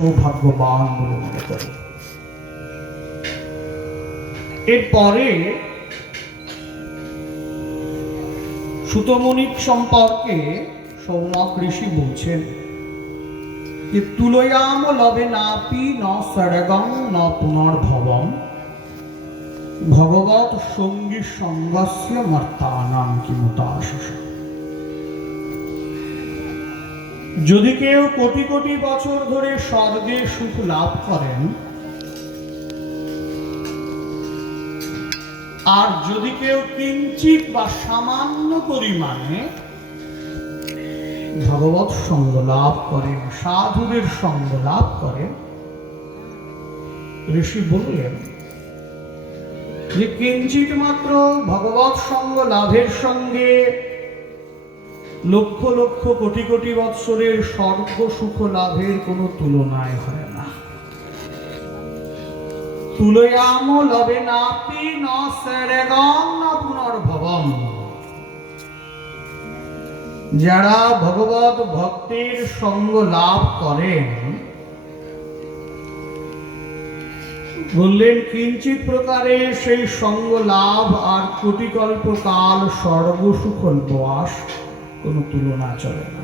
সৌভাগ্যবান বলে মনে করি। এরপরে সুতমনিক সম্পর্কে সৌনক ঋষি বলছেন যে তুলয়াম লবে নাপি ন সরগম ন পুনর্ভবম ভগবৎ সঙ্গী সঙ্গস্য মর্তানাম কিমুতাশিষ। যদি কেউ কোটি কোটি বছর ধরে স্বর্গে সুখ লাভ করেন, আর যদি কেউ কিঞ্চিত বা সামান্য পরিমাণে ভগবৎ সঙ্গ লাভ করেন, সাধুদের সঙ্গ লাভ করেন, ঋষি বললেন যে কিঞ্চিত মাত্র ভগবৎ সঙ্গ লাভের সঙ্গে লক্ষ লক্ষ কোটি কোটি বৎসরের স্বর্গ সুখ লাভের কোনো তুলনায় হয় না। তুলয়াম লবে নাপি ন সরগম ন পুনর্ভবম। যারা ভগবত ভক্তির সঙ্গ লাভ করেন, বললেন কিঞ্চিত প্রকারে সেই সঙ্গ লাভ আর কোটি কল্প কাল স্বর্গ সুখ বাস কোনো তুলনা চলে না।